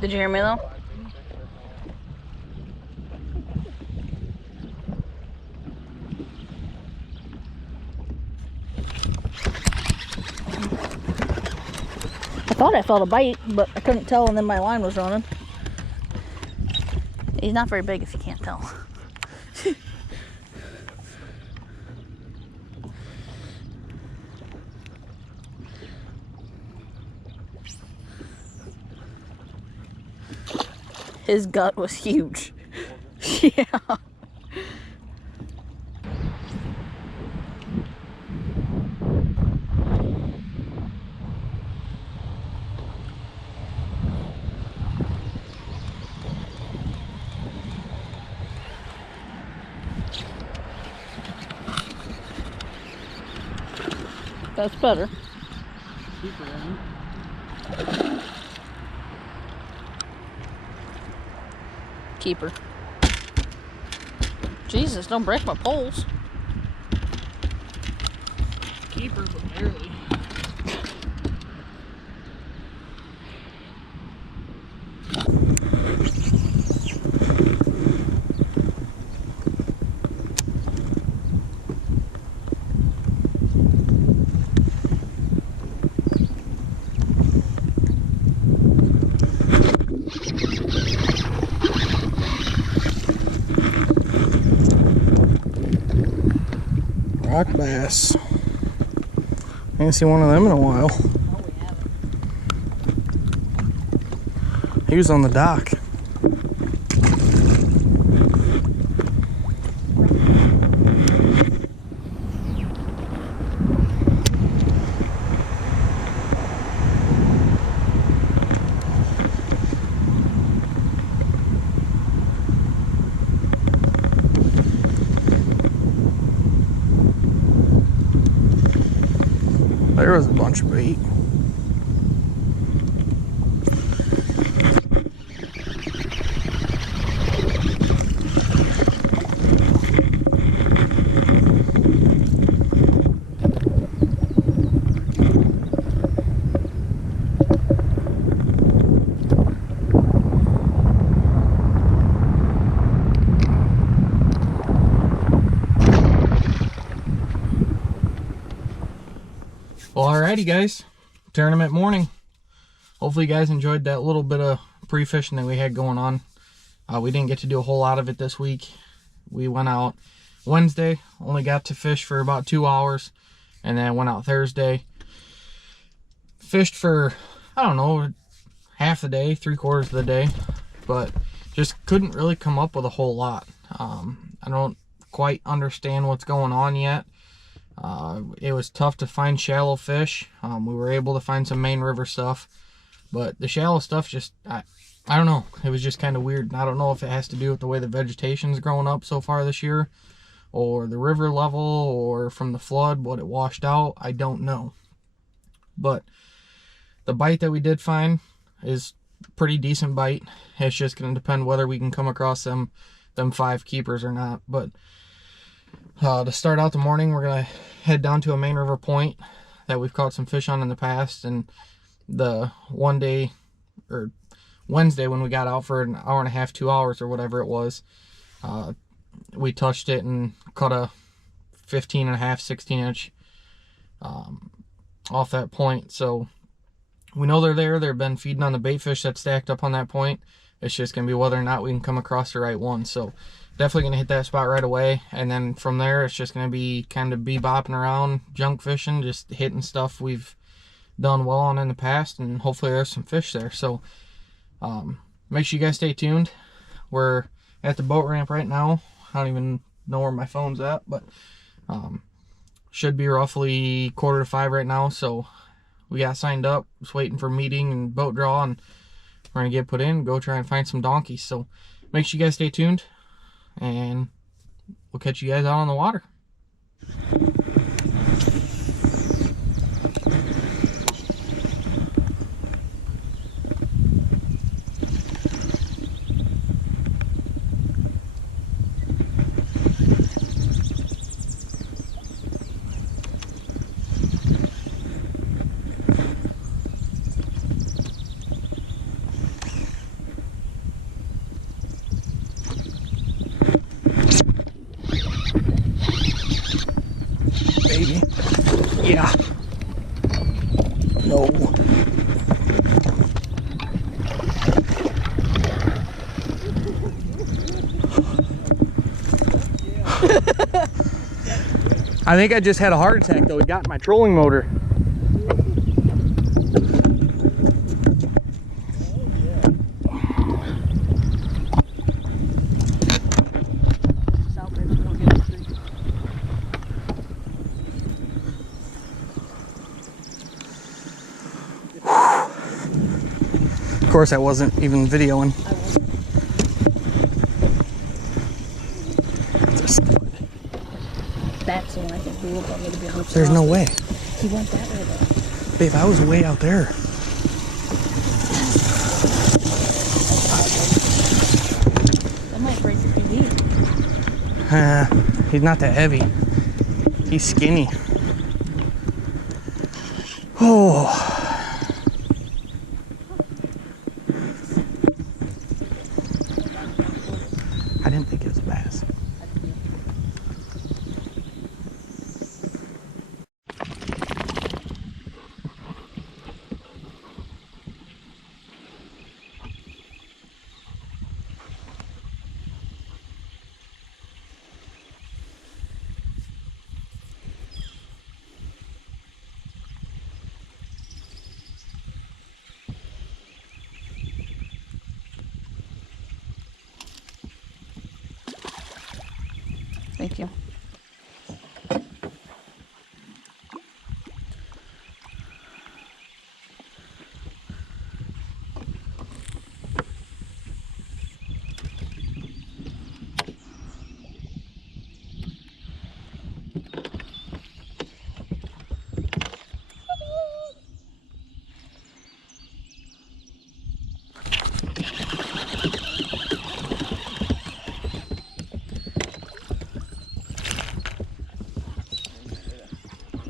Did you hear me though? I thought I felt a bite, but I couldn't tell, and then my line was running. He's not very big if you can't tell. His gut was huge. Yeah. That's better. Keeper. Jesus, don't break my poles. Keeper, but barely. Rock bass. I ain't seen one of them in a while. Oh, we haven't. He was on the dock. There was a bunch of bait. Well, alrighty guys, tournament morning. Hopefully you guys enjoyed that little bit of pre-fishing that we had going on. We didn't get to do a whole lot of it this week. We went out Wednesday, only got to fish for about 2 hours, and then went out Thursday. Fished for, I don't know, half the day, 3/4 of the day, but just couldn't really come up with a whole lot. I don't quite understand what's going on yet. It was tough to find shallow fish. We were able to find some main river stuff, but the shallow stuff just, I don't know. It was just kind of weird. I don't know if it has to do with the way the vegetation's growing up so far this year, or the river level, or from the flood, what it washed out. I don't know. But the bite that we did find is a pretty decent bite. It's just going to depend whether we can come across them 5 keepers or not. But to start out the morning, we're going to head down to a main river point that we've caught some fish on in the past. And the one day, or Wednesday, when we got out for an hour and a half, 2 hours or whatever it was, we touched it and caught a 15.5, 16 inch off that point. So we know they're there. They've been feeding on the bait fish that's stacked up on that point. It's just going to be whether or not we can come across the right one. So definitely going to hit that spot right away. And then from there, it's just going to be kind of bebopping around, junk fishing, just hitting stuff we've done well on in the past. And hopefully there's some fish there. So make sure you guys stay tuned. We're at the boat ramp right now. I don't even know where my phone's at, but should be roughly 4:45 right now. So we got signed up, just waiting for meeting and boat draw, and we're gonna get put in, go try and find some donkeys. So make sure you guys stay tuned, and we'll catch you guys out on the water. baby. Yeah. No. I think I just had a heart attack though. It got my trolling motor. Of course, I wasn't even videoing. That's the one I think we will probably be 100%. There's no way. He went that way though. Babe, I was way out there. That might break your PB. He's not that heavy. He's skinny. Oh. I didn't think it was a bass. Thank you.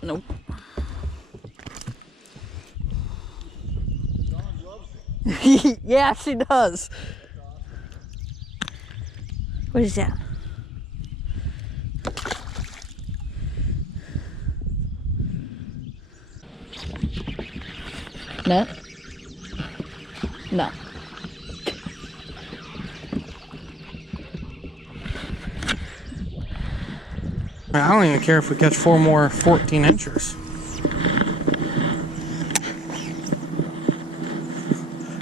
Nope. Yeah, she does. What is that? No? No. I don't even care if we catch 4 more 14 inchers.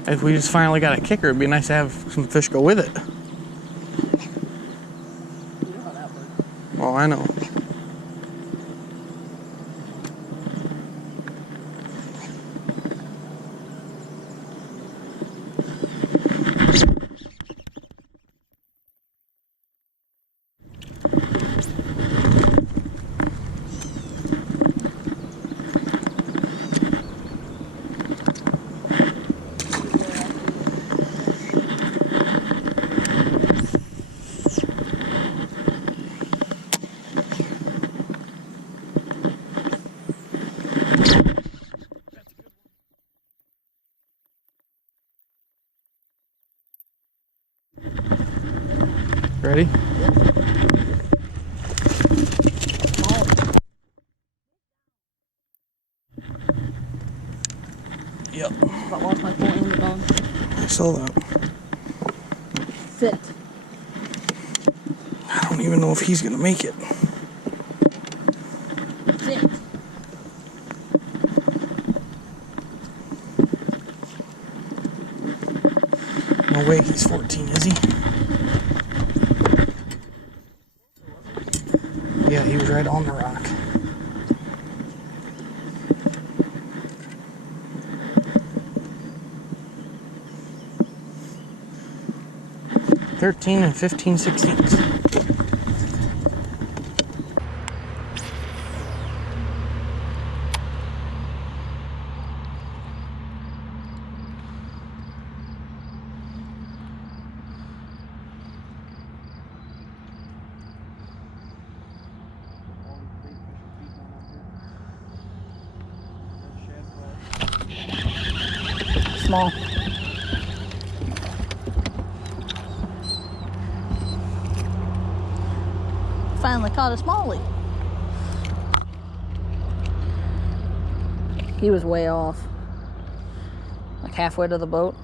If we just finally got a kicker, it'd be nice to have some fish go with it. You know how that works. Well, I know. Ready? Yep. About lost my full end on. I saw that. Sit. I don't even know if he's gonna make it. Sit. No way he's 14, is he? Yeah, he was right on the rock. $13 and 15/16. Small. Finally caught a smallie. He was way off. Like halfway to the boat.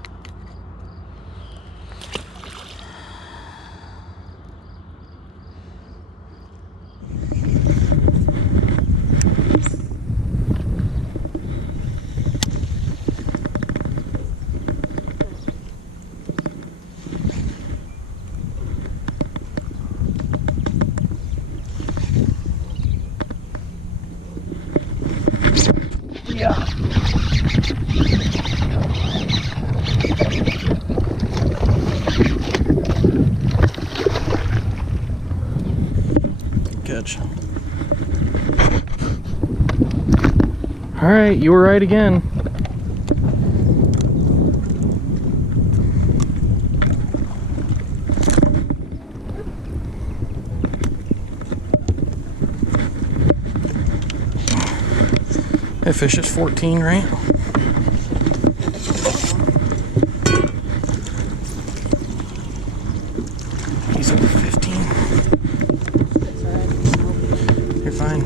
Yeah. Catch. All right, you were right again. That fish is 14, right? He's over 15. You're fine.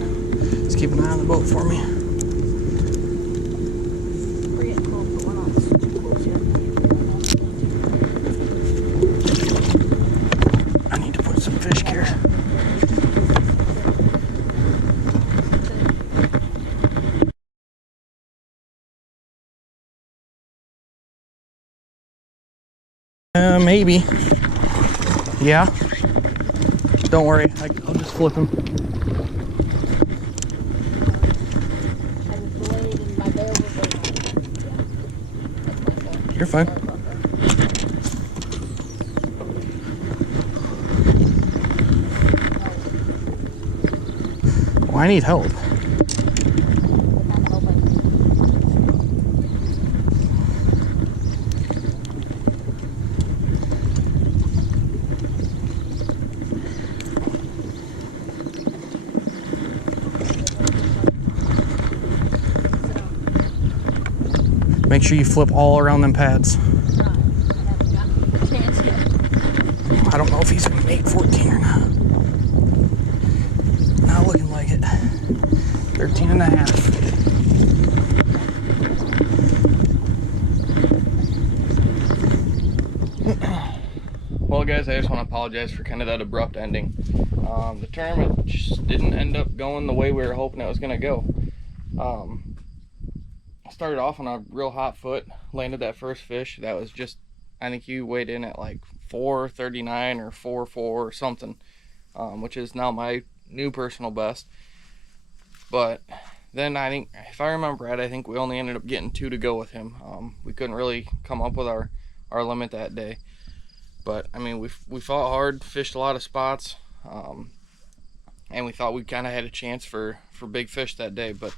Just keep an eye on the boat for me. I need to put some fish gear. Maybe. Yeah. Don't worry. I'll just flip him. You're fine. Well, I need help. Make sure you flip all around them pads. I don't know if he's gonna make 14 or not. Not looking like it. 13 and a half. Well guys, I just want to apologize for kind of that abrupt ending. The tournament just didn't end up going the way we were hoping it was gonna go. Started off on a real hot foot, landed that first fish. That was just, I think he weighed in at like 439 or 44 or something, which is now my new personal best. But then I think, if I remember right, I think we only ended up getting 2 to go with him. We couldn't really come up with our limit that day. But I mean, we fought hard, fished a lot of spots, and we thought we kind of had a chance for big fish that day. But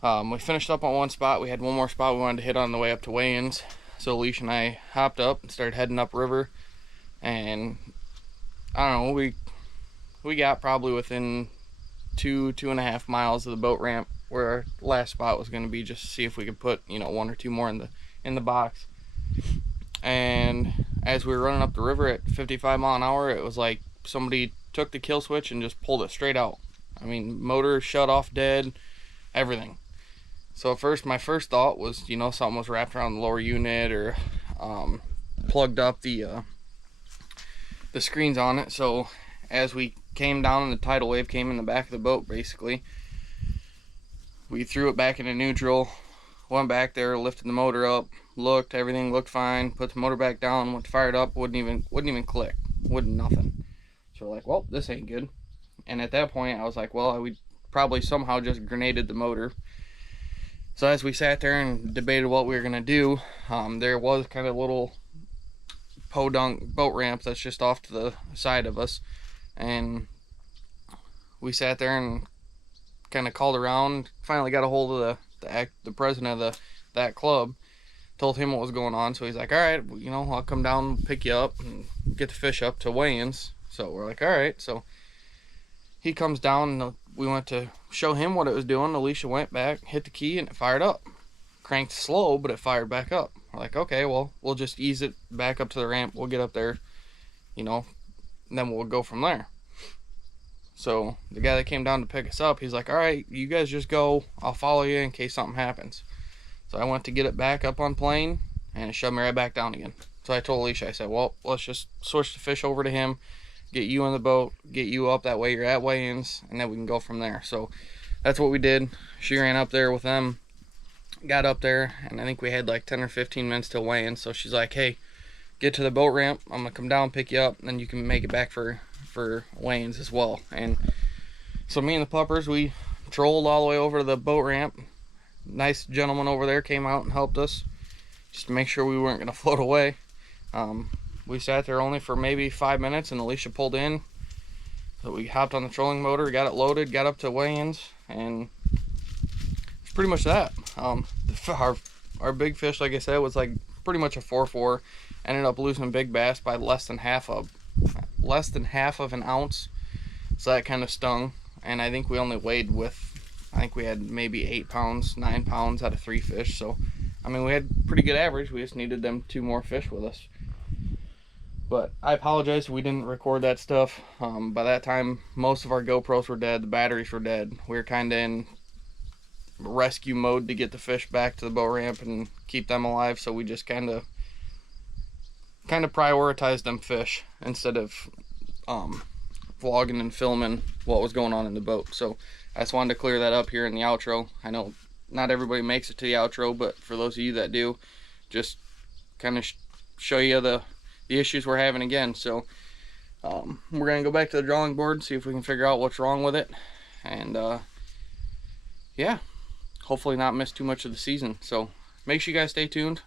we finished up on one spot. We had one more spot we wanted to hit on the way up to weigh-ins. So Alisha and I hopped up and started heading up river. And I don't know, we got probably within 2.5 miles of the boat ramp where our last spot was going to be, just to see if we could put, you know, 1 or 2 more in the box. And as we were running up the river at 55 mile an hour, it was like somebody took the kill switch and just pulled it straight out. I mean, motor shut off dead, everything. So at first, my first thought was, you know, something was wrapped around the lower unit or plugged up the screens on it. So as we came down and the tidal wave came in the back of the boat, basically, we threw it back into neutral, went back there, lifted the motor up, looked, everything looked fine, put the motor back down, went to fire it up, wouldn't even click, wouldn't nothing. So we're like, well, this ain't good. And at that point, I was like, well, we probably somehow just grenaded the motor. So as we sat there and debated what we were gonna do, there was kind of a little podunk boat ramp that's just off to the side of us, and we sat there and kind of called around. Finally got a hold of the president of that club, told him what was going on. So he's like, all right, you know, I'll come down, pick you up, and get the fish up to weigh-ins. So we're like, all right. So he comes down, and we went to show him what it was doing. Alisha went back, hit the key, and it fired up. Cranked slow, but it fired back up. We're like, okay, well, we'll just ease it back up to the ramp. We'll get up there, you know, and then we'll go from there. So the guy that came down to pick us up, he's like, all right, you guys just go, I'll follow you in case something happens. So I went to get it back up on plane, and it shoved me right back down again. So I told Alisha, I said, well, let's just switch the fish over to him, get you in the boat, get you up, that way you're at weigh-ins, and then we can go from there. So that's what we did. She ran up there with them, got up there, and I think we had like 10 or 15 minutes till weigh-in. So she's like, hey, get to the boat ramp, I'm gonna come down, pick you up, and then you can make it back for weigh-ins as well. And so me and the puppers, we trolled all the way over to the boat ramp. Nice gentleman over there came out and helped us just to make sure we weren't gonna float away. We sat there only for maybe 5 minutes, and Alisha pulled in. So we hopped on the trolling motor, got it loaded, got up to weigh-ins, and it's pretty much that. Our big fish, like I said, was like pretty much a 4-4. Ended up losing big bass by less than half of an ounce, so that kind of stung. And I think we only weighed with, I think we had maybe 8 pounds, 9 pounds out of 3 fish. So I mean, we had pretty good average. We just needed them 2 more fish with us. But I apologize if we didn't record that stuff. By that time, most of our GoPros were dead, the batteries were dead. We were kind of in rescue mode to get the fish back to the boat ramp and keep them alive, so we just kind of prioritized them fish instead of vlogging and filming what was going on in the boat. So I just wanted to clear that up here in the outro. I know not everybody makes it to the outro, but for those of you that do, just kind of show you the issues we're having again. So we're gonna go back to the drawing board, see if we can figure out what's wrong with it, and yeah, hopefully not miss too much of the season. So make sure you guys stay tuned.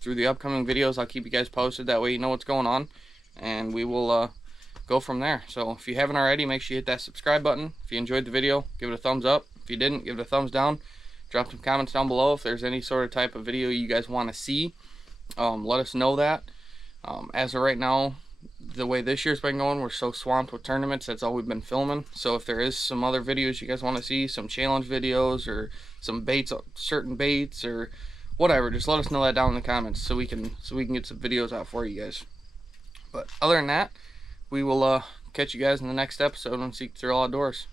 Through the upcoming videos, I'll keep you guys posted, that way you know what's going on, and we will go from there. So if you haven't already, make sure you hit that subscribe button. If you enjoyed the video, give it a thumbs up. If you didn't, give it a thumbs down. Drop some comments down below if there's any sort of type of video you guys want to see. Let us know that. As of right now, the way this year's been going, we're so swamped with tournaments, that's all we've been filming. So if there is some other videos you guys want to see, some challenge videos or some baits, certain baits or whatever, just let us know that down in the comments so we can get some videos out for you guys. But other than that, we will catch you guys in the next episode on Seek Thrill Outdoors.